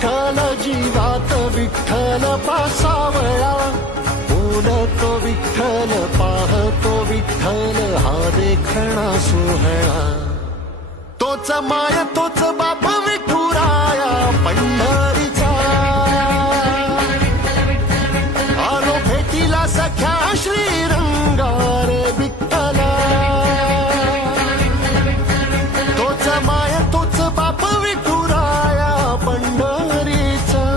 विठ्ठल जीवात विठ्ठल पासावळा बोलतो विठ्ठल पाहतो विठ्ठल हा देखणा सोहळा तोच माय तोच बाप विठुराया पंढरीचा आलो भेटीला सख्या श्रीरंगार विठ्ठला तोच माय तोच बाप विठुराया पंढरीचा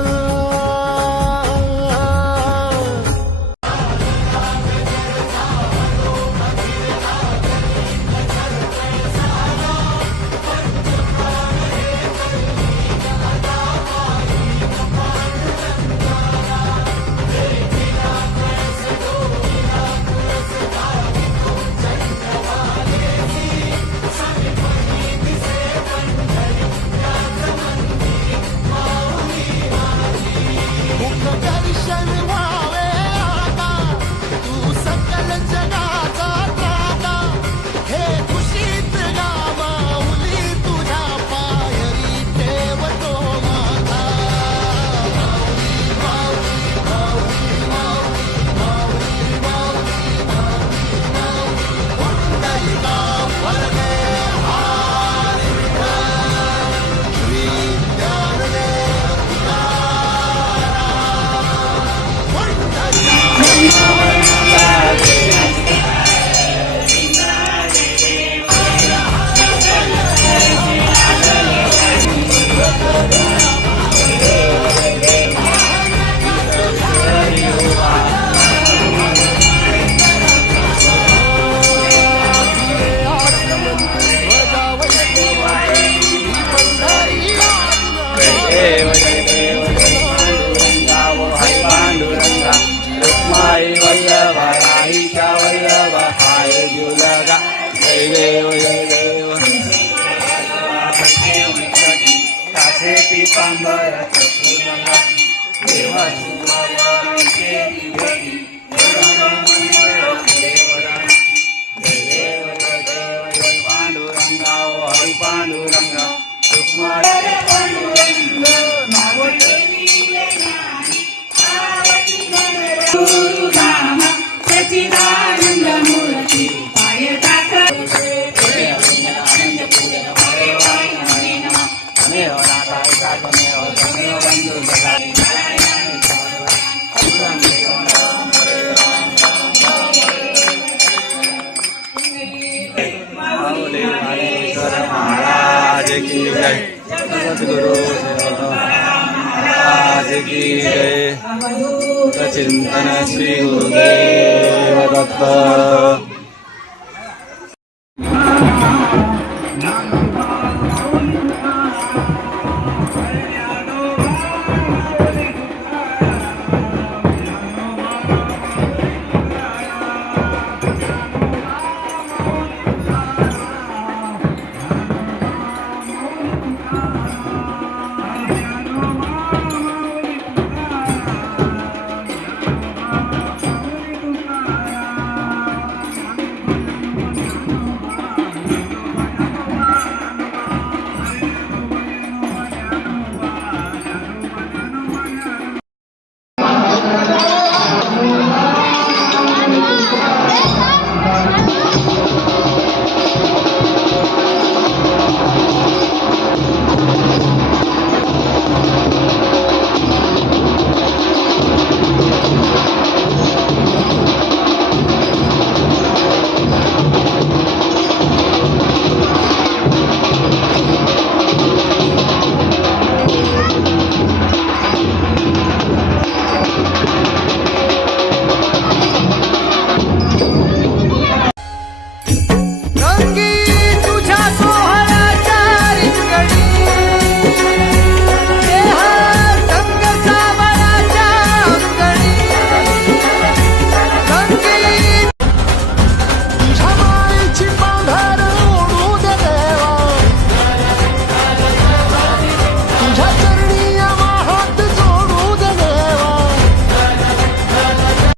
दर्शन व्हावे आता तू सकल जगाचा दाता हे खुशीत गावाहुली तुझ्या पायरी ठेवतो माझा माऊली माऊली माऊली माऊली माऊली माऊली माऊली पुंडलिका वरदे हरी श्री ज्ञानदेव महाराज की जय गुरु महाराज की जय चिंतन श्री गुरुदेव दत्त।